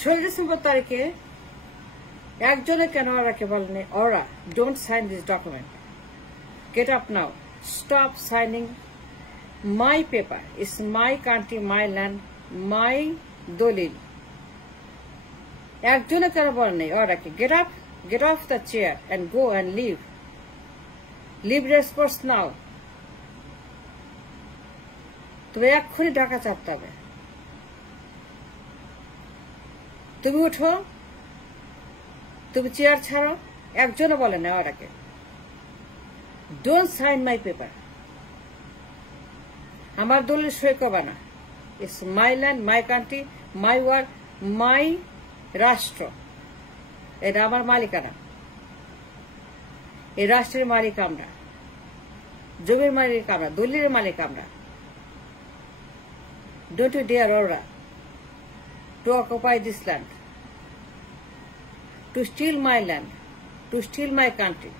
16 ডিসেম্বর তারিখে একজনে কেন ওরাকে বলেনি, ওরা don't sign this document, get up now, stop signing my paper, it's my country, my land, my দলিল। একজনে কেন বলেনি ওরাকে get up, get off the chair and go and leave, leave response now. তবে এক্ষুনি টাকা চাপতে হবে। তুমি উঠো, তুমি চেয়ার ছাড়ো। একজনও বলে না ওরাকে ডোন্ট সাইন মাই পেপার, আমার দলিল সই করবা না, it's my land, my country, my word, my রাষ্ট্র, এটা আমার মালিকানা, এই রাষ্ট্রের মালিক আমরা, জমির মালিক আমরা, দলিলের মালিক আমরা। ডোন্ট ইউ ডেয়ার ওরা to occupy this land, to steal my land, to steal my country.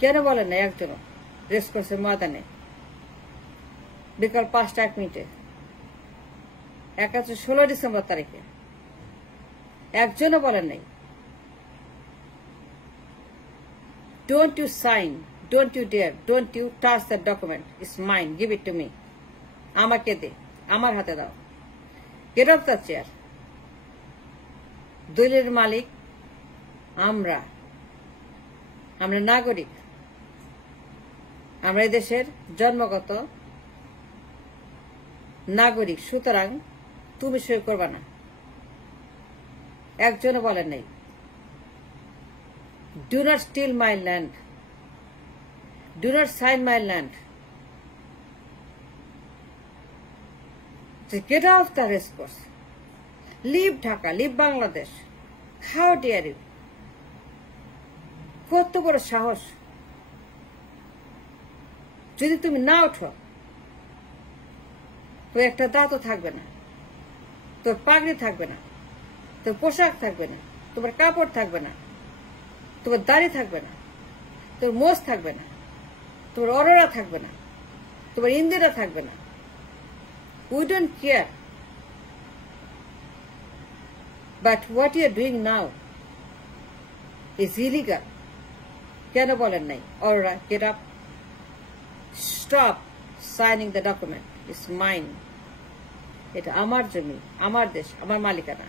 কেন বলেন না একজন রেস করছে ময়দানে বিকাল 5টা 1 মিনিটে 16 ডিসেম্বর তারিখে? একজনও বলেন নাই don't you sign, don't you dare, don't you touch the document, it's mine, give it to me, আমাকে দে, আমার হাতে দাও। গেট অফ দ্য চেয়ার, দলিলের মালিক আমরা, আমরা নাগরিক, আমরা এই দেশের জন্মগত নাগরিক, সুতরাং তুমি সই করবা না। একজনও বলেন নাই do not steal my land, do not sign my land, get off the race course, leave Dhaka, leave Bangladesh. How dare you? কত বড় সাহস! যদি তুমি না ওঠো তো একটা দাঁতও থাকবে না, তোর পাগড়ি থাকবে না, তোর পোশাক থাকবে না, তোমার কাপড় থাকবে না, তোমার দাড়ি থাকবে না, তোর মোষ থাকবে না, তোর অরোরা থাকবে না, তোমার ইন্দিরা থাকবে না। We don't care. But what you are doing now is illegal. কেন বলেন নাই ওরা get up, stop signing the document, it's mine, এটা আমার জমি, আমার দেশ, আমার মালিকানা,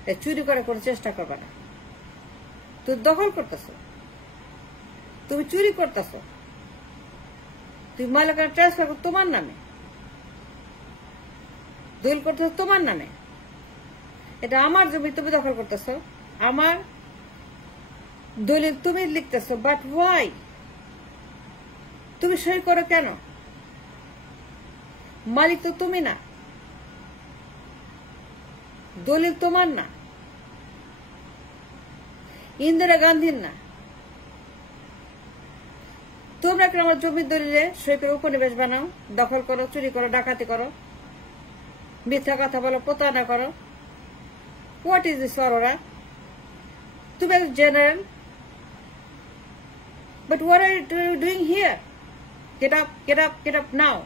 এটা চুরি করার কোনো চেষ্টা করবে না। তুই দখল করতেছ, তুমি চুরি করতেছ, তুই মালিকানা ট্রান্সফার কর তোমার নামে, দলিল করতেছ তোমার নামে, এটা আমার জমি, তুমি দখল করতেছ, আমার দলিল তুমি লিখতেছ। But why? তুমি সই করো কেন? মালিক তো তুমি না, দলিল তোমার না, ইন্দিরা গান্ধীর না। তোমরা কি আমার জমির দলিলে সই করে উপনিবেশ বানাও, দখল করো, চুরি করো, ডাকাতি করো, মিথ্যা কথা বলো, প্রতারণা করো? What is this Arora? তুমি একজন general, but what are you doing here? Get up, get up, get up now.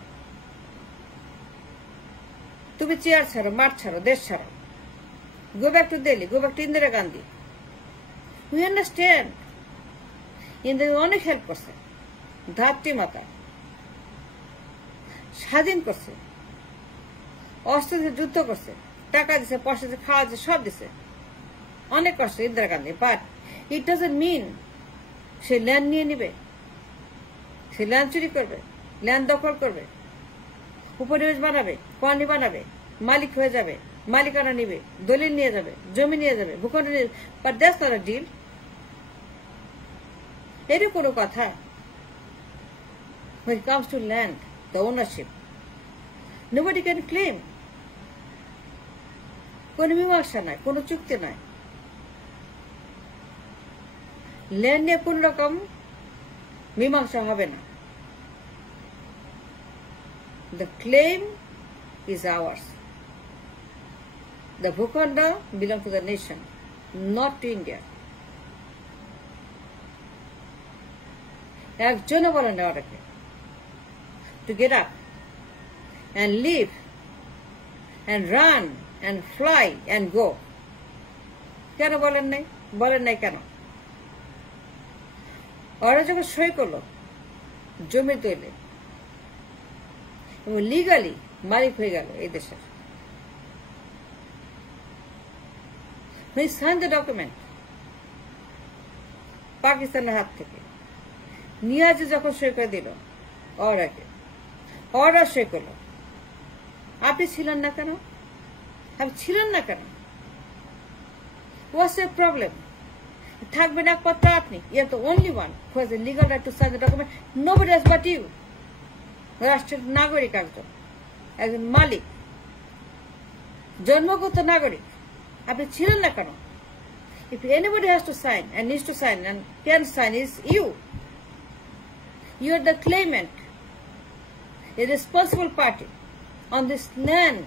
তুমি চেয়ার ছাড়ো, মাঠ ছাড়ো, দেশ ছাড়ো, go back to Delhi, go back to Indira Gandhi. You understand? Indira অনেক হেল্প করছে, ধাত্রী মাতা স্বাধীন করছে, অস্ত্র দিয়ে যুদ্ধ করছে, টাকা দিছে, পয়সা দিছে, খাওয়া দিছে, সব দিছে, অনেক কষ্ট Indira Gandhi. But it doesn't mean সে ল্যান্ড নিয়ে নিবে, সে ল্যান্ড চুরি করবে, ল্যান্ড দখল করবে, উপনিবেশ বানাবে, কলোনি বানাবে, মালিক হয়ে যাবে, মালিকানা নিবে, দলিল নিয়ে যাবে, জমি নিয়ে যাবে, ভূখণ্ড নিয়ে যাবে। But that's not a deal. এটা কোনো কথা? When it comes to land, the ownership, nobody can claim. কোনো মীমাংসা নাই, কোনো চুক্তি নাই, ল্যান্ড নিয়ে কোন রকম মীমাংসা হবে না। The claim is ours. The Bhukhanda belongs to the nation, not to India. একজনও বলে না ওটাকে to get up and leave, and run and fly and go. কেন বলেন নাই? বলেন নাই কেন? ওরা যখন সই করলো জমি তৈলে এবং লিগালি মালিক হয়ে গেল এই দেশের, He signed the document পাকিস্তানের হাত থেকে নিয়াজে যখন সই করে দিল ওরা সই করলো, আপনি ছিলেন না কেন? আপনি ছিলেন না কেন? What's the problem? থাকবেন একমাত্র আপনি। You're the only one who has a legal right to sign the document. Nobody else but you. রাষ্ট্রের নাগরিক একজন মালিক, জন্মগত নাগরিক, আপনি ছিলেন না কেন? If anybody has to sign and needs to sign and can sign, is you. You are the claimant, a responsible party on this land.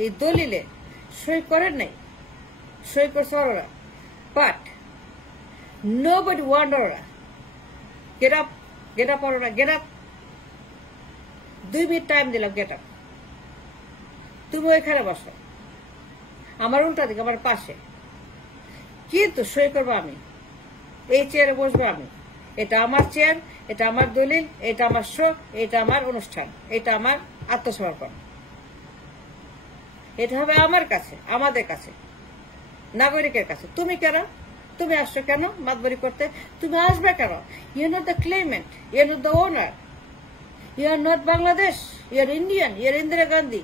এই দলিলে সই করেন নাই, সই করছে ওরা, but nobody warned ওরা, get up ওরা, get up. 2 মিনিট টাইম দিলাম, get up. তুমি ওইখানে বসো, আমার উল্টা দিকে, আমার পাশে, কিন্তু সই করবো আমি, এই চেয়ারে বসবো আমি, এটা আমার চেয়ার, এটা আমার দলিল, এটা আমার শো, এটা আমার অনুষ্ঠান, এটা আমার আত্মসমর্পণ, এটা হবে আমার কাছে, আমাদের কাছে, নাগরিকের কাছে। তুমি কেন? তুমি আসছো কেন মাতবরি করতে? তুমি আসবে কেন? You are not the claimant, you are not the owner, you are not Bangladesh, you are Indian, you are Indira Gandhi.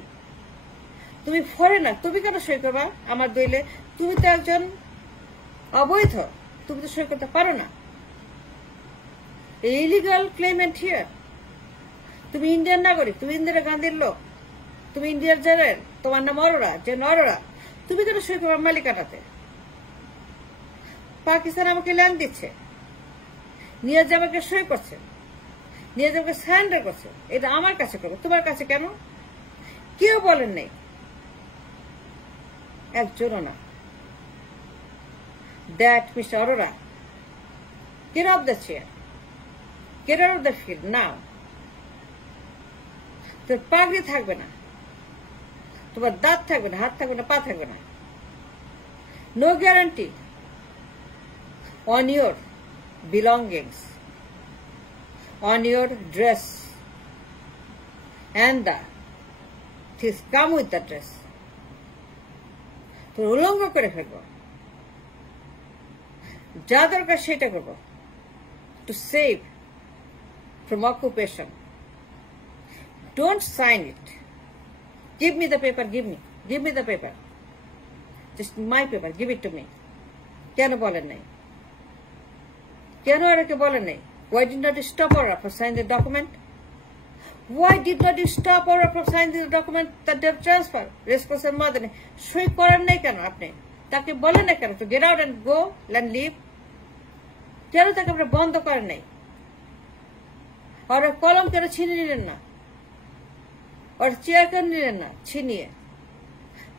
তুমি ফরেনার, তুমি কেন সই করবা আমার দলিলে? তুমি তো একজন অবৈধ, তুমি তো সই করতে পারো না। Illegal Clement here. তুমি ইন্ডিয়ান নাগরিক, তুমি ইন্দিরা গান্ধীর লোক, তুমি ইন্ডিয়ার জেনারেল, তোমার নাম অরোরা, যে অরোরা, তুমি কেন সই করবা মালিকানাতে? পাকিস্তান আমাকে ল্যান্ড দিচ্ছে, নিয়াজ আমাকে সই করছে, নিয়াজ আমাকে সারেন্ডার করছে, এটা আমার কাছে করো, তোমার কাছে কেন? কেউ বলেন নেই, একজনও না। That Mr. Arora, get off the chair, get out of the field now. তোর পাগড়ি থাকবে না, তোমার দাঁত থাকবে না, হাত থাকবে না, পা থাকবে না। No guarantee on your belongings, on your dress, and the things come with the dress. তোর উলঙ্গ করে ফেলবো, যা দরকার সেটা করবো, to save from occupation. Don't sign it. Give me the paper, give me the paper. Just my paper, give it to me. কেন বলেন নাই? কেন ওরাকে বলেন নাই? Why did not you stop Aura from signing the document? Why did not you stop Aura from signing the document that they have transferred? Responsible mother, সই করেন নাই কেন আপনি? তাকে বলেন না কেন to get out and go and leave? কেন তাকে আপনি বন্ধ করেন নাই? ওরা কলম কেন ছিনিয়ে নিলেন না? ওর চেয়ার কেন নিলেন না ছিনিয়ে?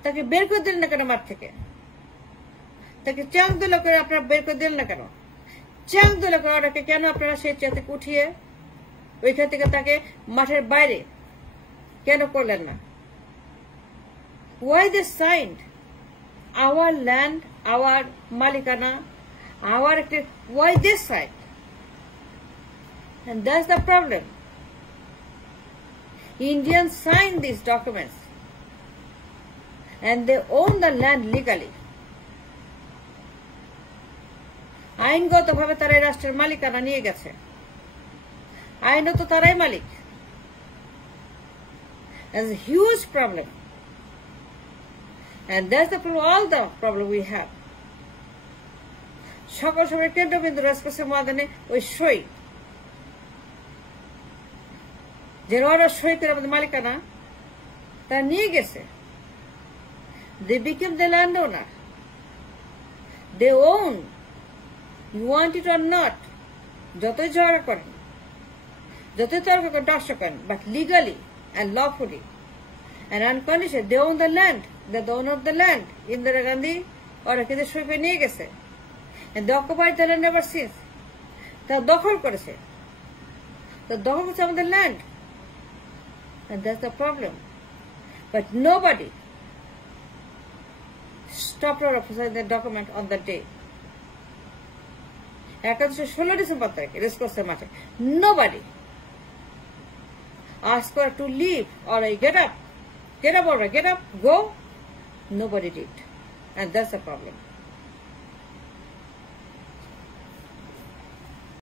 তাকে বের করে দিলেন না কেন মাঠ থেকে? তাকে চ্যাং দিল করে আপনারা বের করে দিলেন না কেন? চ্যাং দিল করে ওরাকে কেন আপনারা সেই চেয়ার থেকে উঠিয়ে ওইখান থেকে তাকে মাঠের বাইরে কেন করলেন না? Why they signed our land, our malikana, our, why they signed? And that's the problem. Indians signed these documents and they own the land legally. আইনগতভাবে তারা এই রাষ্ট্রের মালিকানা নিয়ে গেছে, আইনত তারাই মালিক। That's a huge problem, and that's the problem, all the problem we have. সকল সময় কেন্দ্রবিন্দু রাজকোষের মাধ্যমে ওই সই, যে ওরা সই করে আমাদের মালিকানা তা নিয়ে গেছে। They became the landowner. They own. You want it or not? যতই ঝগড়া করেন, যতই তর্ক করেন, দর্শক করেন, but legally and lawfully and unconditionally they own the land. They're the owner of the land. Indira Gandhi ওরা কিন্তু সই করে নিয়ে গেছে, and they occupied the land ever since. তারা দখল করেছে, তো দখল করছে আমাদের land, and that's the problem. But nobody stopped her of signing the document on that day. Nobody asked her to leave or get up, alright, get up, go. Nobody did. And that's the problem.